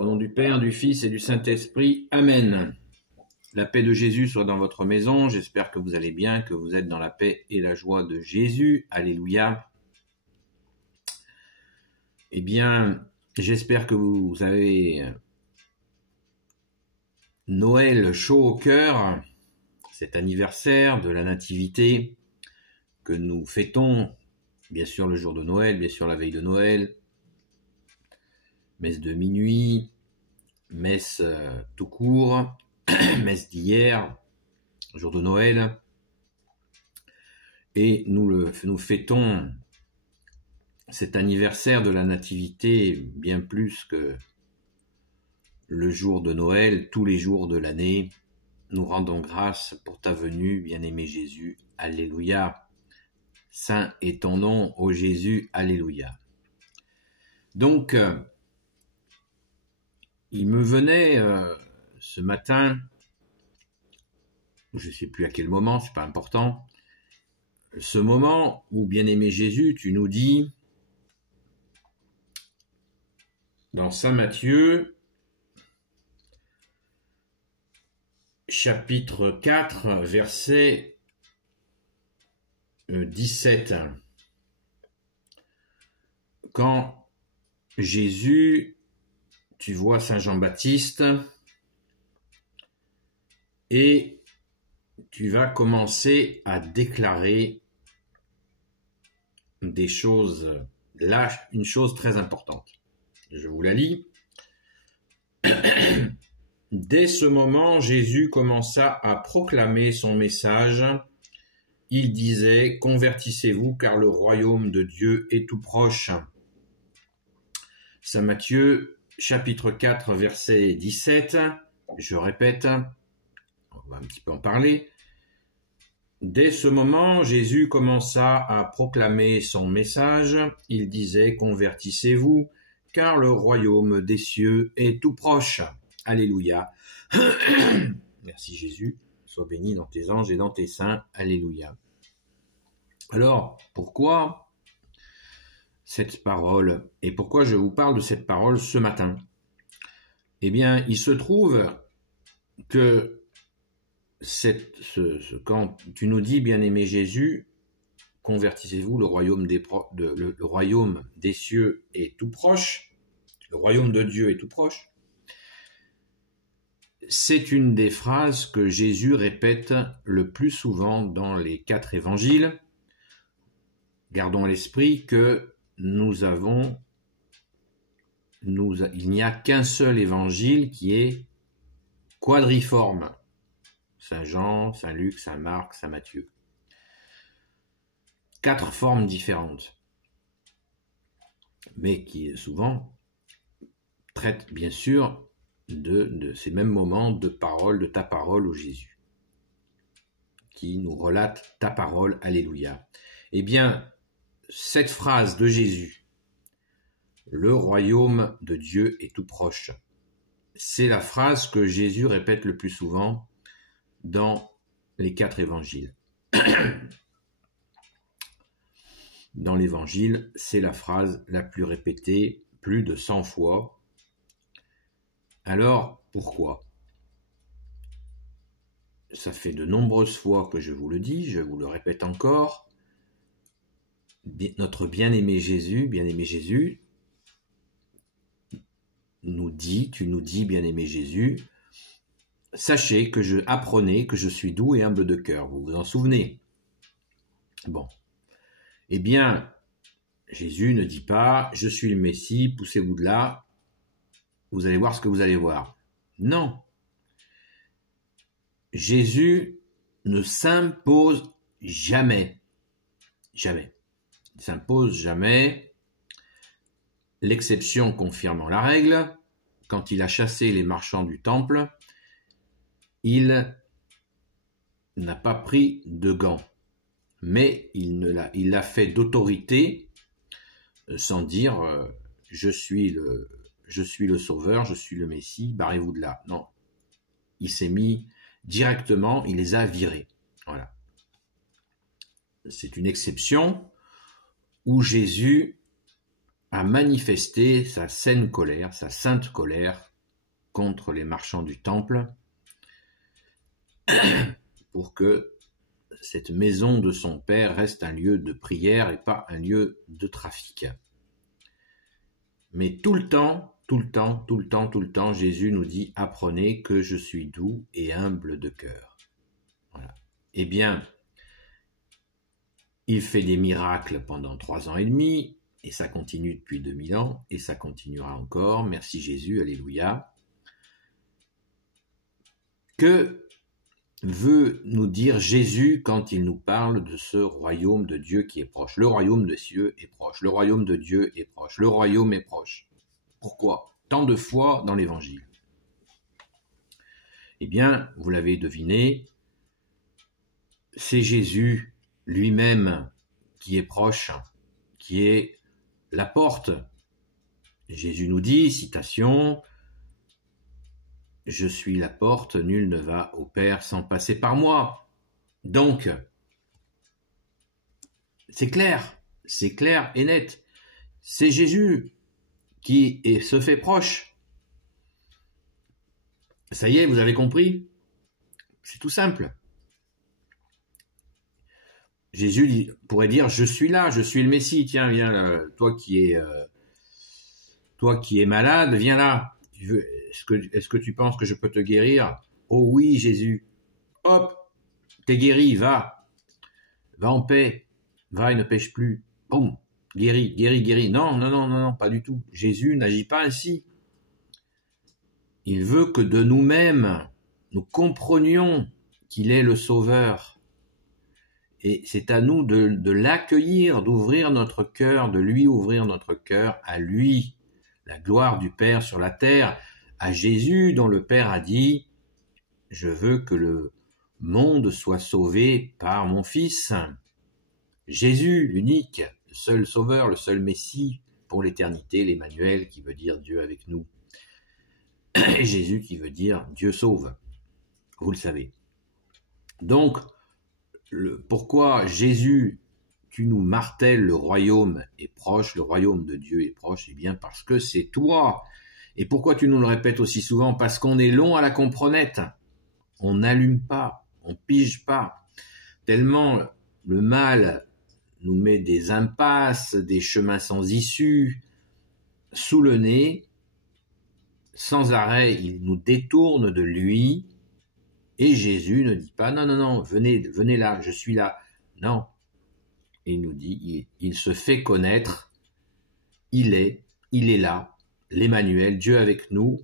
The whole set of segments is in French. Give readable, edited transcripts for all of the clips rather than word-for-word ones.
Au nom du Père, du Fils et du Saint-Esprit. Amen. La paix de Jésus soit dans votre maison. J'espère que vous allez bien, que vous êtes dans la paix et la joie de Jésus. Alléluia. Eh bien, j'espère que vous avez Noël chaud au cœur, cet anniversaire de la Nativité que nous fêtons, bien sûr le jour de Noël, bien sûr la veille de Noël, messe de minuit, messe tout court, messe d'hier, jour de Noël, et nous fêtons cet anniversaire de la Nativité bien plus que le jour de Noël, tous les jours de l'année. Nous rendons grâce pour ta venue, bien-aimé Jésus. Alléluia. Saint est ton nom, ô Jésus. Alléluia. Donc, il me venait ce matin, je ne sais plus à quel moment, c'est pas important, ce moment où, bien-aimé Jésus, tu nous dis, dans Saint Matthieu, chapitre 4, verset 17, quand Jésus, tu vois Saint Jean-Baptiste, et tu vas commencer à déclarer des choses, là, une chose très importante. Je vous la lis. Dès ce moment, Jésus commença à proclamer son message. Il disait « Convertissez-vous, car le royaume de Dieu est tout proche. » Saint Matthieu, chapitre 4, verset 17. Je répète, on va un petit peu en parler. Dès ce moment, Jésus commença à proclamer son message. Il disait « Convertissez-vous, car le royaume des cieux est tout proche. » Alléluia. Merci Jésus. Sois béni dans tes anges et dans tes saints. Alléluia. Alors, pourquoi cette parole? Et pourquoi je vous parle de cette parole ce matin? Eh bien, il se trouve que quand tu nous dis, bien-aimé Jésus, convertissez-vous, le royaume des cieux est tout proche, le royaume de Dieu est tout proche, c'est une des phrases que Jésus répète le plus souvent dans les 4 évangiles. Gardons à l'esprit que il n'y a qu'un seul évangile qui est quadriforme. Saint Jean, Saint Luc, Saint Marc, Saint Matthieu. 4 formes différentes, mais qui souvent traitent bien sûr de ces mêmes moments de parole, de ta parole, ô Jésus, qui nous relate ta parole, alléluia. Eh bien, cette phrase de Jésus, le royaume de Dieu est tout proche, c'est la phrase que Jésus répète le plus souvent dans les 4 évangiles. Dans l'évangile, c'est la phrase la plus répétée, plus de 100 fois. Alors, pourquoi? Ça fait de nombreuses fois que je vous le dis, je vous le répète encore. Notre bien-aimé Jésus, tu nous dis, bien-aimé Jésus, sachez que apprenez que je suis doux et humble de cœur. Vous vous en souvenez? Bon. Eh bien, Jésus ne dit pas, je suis le Messie, poussez-vous de là, vous allez voir ce que vous allez voir. Non. Jésus ne s'impose jamais. Jamais. Il ne s'impose jamais. L'exception confirmant la règle, quand il a chassé les marchands du temple, il n'a pas pris de gants. Mais il l'a fait d'autorité, sans dire je suis le sauveur, je suis le Messie, barrez-vous de là. Non, il s'est mis directement, il les a virés. Voilà. C'est une exception où Jésus a manifesté sa sainte colère contre les marchands du temple pour que cette maison de son père reste un lieu de prière et pas un lieu de trafic. Mais tout le temps, Jésus nous dit « Apprenez que je suis doux et humble de cœur. » Voilà. Eh bien, il fait des miracles pendant 3 ans et demi, et ça continue depuis 2000 ans, et ça continuera encore. Merci Jésus, alléluia. Que veut nous dire Jésus quand il nous parle de ce royaume de Dieu qui est proche? Le royaume de Dieu est proche, le royaume de Dieu est proche, le royaume est proche. Pourquoi tant de fois dans l'Évangile? Eh bien, vous l'avez deviné, c'est Jésus lui-même qui est proche, qui est la porte. Jésus nous dit, citation, « Je suis la porte, nul ne va au Père sans passer par moi. » Donc, c'est clair et net. C'est Jésus qui se fait proche. Ça y est, vous avez compris? C'est tout simple. Jésus pourrait dire, je suis là, je suis le Messie, tiens, viens, toi qui es malade, viens là. Est-ce que tu penses que je peux te guérir? Oh oui, Jésus. Hop, t'es guéri, va en paix, va et ne pêche plus. Boum, guéri. Non, pas du tout. Jésus n'agit pas ainsi. Il veut que de nous-mêmes, nous comprenions qu'il est le Sauveur. Et c'est à nous de l'accueillir, d'ouvrir notre cœur, de lui ouvrir notre cœur à lui. La gloire du Père sur la terre, à Jésus dont le Père a dit « Je veux que le monde soit sauvé par mon Fils ». Jésus, l'unique, le seul Sauveur, le seul Messie pour l'éternité, l'Emmanuel qui veut dire Dieu avec nous. Et Jésus qui veut dire Dieu sauve. Vous le savez. Donc, pourquoi Jésus, tu nous martèles, le royaume est proche, le royaume de Dieu est proche? Eh bien parce que c'est toi. Et pourquoi tu nous le répètes aussi souvent? Parce qu'on est long à la comprenette. On n'allume pas, on pige pas. Tellement le mal nous met des impasses, des chemins sans issue, sous le nez. Sans arrêt, il nous détourne de lui. Et Jésus ne dit pas, non, venez là, je suis là. Non. Il nous dit, il se fait connaître, il est là, l'Emmanuel, Dieu avec nous,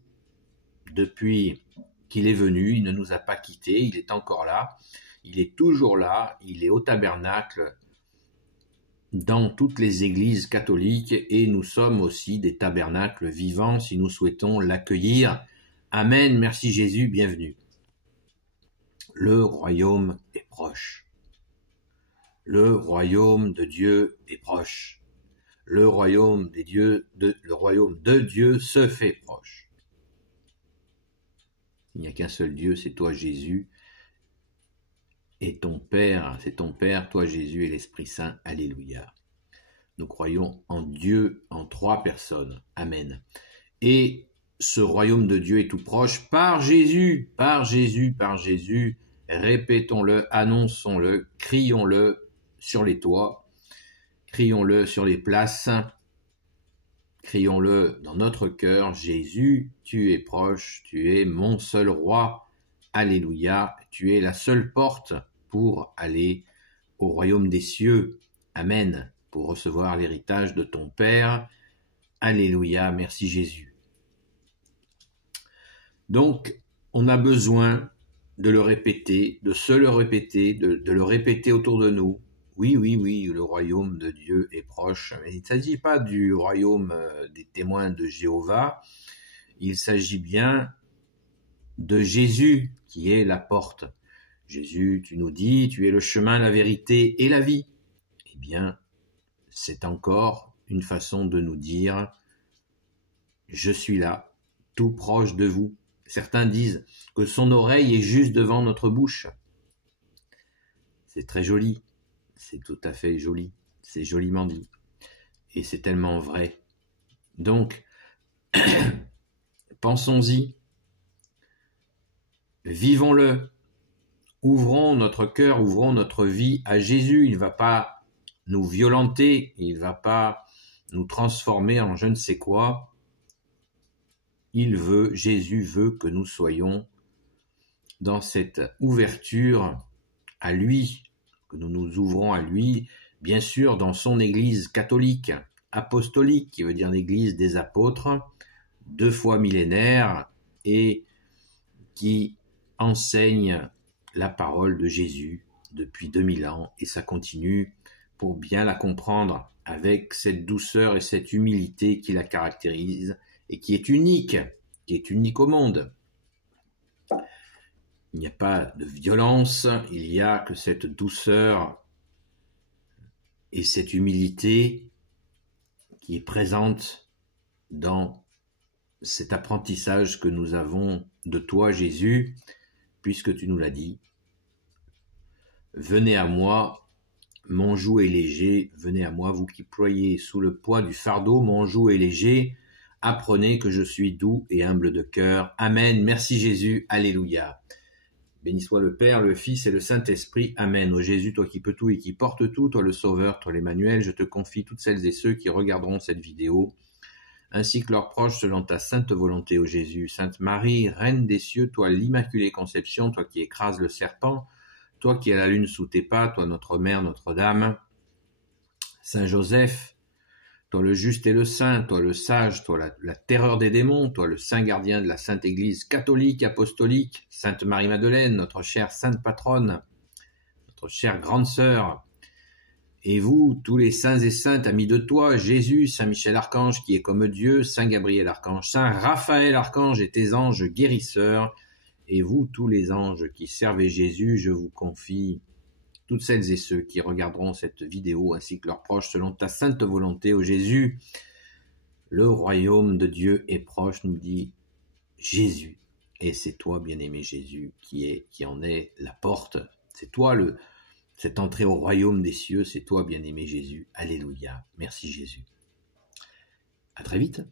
depuis qu'il est venu, il ne nous a pas quittés, il est encore là, il est toujours là, il est au tabernacle, dans toutes les églises catholiques, et nous sommes aussi des tabernacles vivants si nous souhaitons l'accueillir. Amen, merci Jésus, bienvenue. Le royaume est proche. Le royaume de Dieu est proche. Le royaume de Dieu se fait proche. Il n'y a qu'un seul Dieu, c'est toi Jésus. Et ton Père, c'est ton Père, toi Jésus et l'Esprit Saint. Alléluia. Nous croyons en Dieu en 3 personnes. Amen. Et ce royaume de Dieu est tout proche par Jésus, par Jésus. Répétons-le, annonçons-le, crions-le sur les toits, crions-le sur les places, crions-le dans notre cœur. Jésus, tu es proche, tu es mon seul roi. Alléluia, tu es la seule porte pour aller au royaume des cieux. Amen, pour recevoir l'héritage de ton Père. Alléluia, merci Jésus. Donc, on a besoin de le répéter, de se le répéter, de le répéter autour de nous. Oui, le royaume de Dieu est proche. Mais il ne s'agit pas du royaume des témoins de Jéhovah, il s'agit bien de Jésus qui est la porte. Jésus, tu nous dis, tu es le chemin, la vérité et la vie. Eh bien, c'est encore une façon de nous dire, je suis là, tout proche de vous. Certains disent que son oreille est juste devant notre bouche. C'est très joli, c'est tout à fait joli, c'est joliment dit. Et c'est tellement vrai. Donc, pensons-y, vivons-le. Ouvrons notre cœur, ouvrons notre vie à Jésus. Il ne va pas nous violenter, il ne va pas nous transformer en je ne sais quoi. Jésus veut que nous soyons dans cette ouverture à lui, que nous nous ouvrons à lui, bien sûr dans son Église catholique, apostolique, qui veut dire l'Église des apôtres, 2 fois millénaire, et qui enseigne la parole de Jésus depuis 2000 ans, et ça continue pour bien la comprendre avec cette douceur et cette humilité qui la caractérise et qui est unique au monde. Il n'y a pas de violence, il n'y a que cette douceur et cette humilité qui est présente dans cet apprentissage que nous avons de toi, Jésus, puisque tu nous l'as dit. Venez à moi, mon joug est léger, venez à moi, vous qui ployez sous le poids du fardeau, mon joug est léger, apprenez que je suis doux et humble de cœur. Amen, merci Jésus, alléluia. Béni soit le Père, le Fils et le Saint-Esprit. Amen. Ô Jésus, toi qui peux tout et qui portes tout, toi le Sauveur, toi l'Emmanuel, je te confie toutes celles et ceux qui regarderont cette vidéo, ainsi que leurs proches selon ta sainte volonté, ô Jésus. Sainte Marie, Reine des cieux, toi l'Immaculée Conception, toi qui écrases le serpent, toi qui as la lune sous tes pas, toi notre Mère, Notre-Dame. Saint Joseph, toi le juste et le saint, toi le sage, toi la terreur des démons, toi le saint gardien de la Sainte Église catholique, apostolique, Sainte Marie-Madeleine, notre chère sainte patronne, notre chère grande sœur, et vous, tous les saints et saintes amis de toi, Jésus, Saint Michel Archange qui est comme Dieu, Saint Gabriel Archange, Saint Raphaël Archange et tes anges guérisseurs, et vous, tous les anges qui servez Jésus, je vous confie toutes celles et ceux qui regarderont cette vidéo ainsi que leurs proches selon ta sainte volonté, ô Jésus. Le royaume de Dieu est proche, nous dit Jésus. Et c'est toi, bien-aimé Jésus, qui en est la porte. C'est toi cette entrée au royaume des cieux, c'est toi, bien-aimé Jésus. Alléluia. Merci Jésus. À très vite.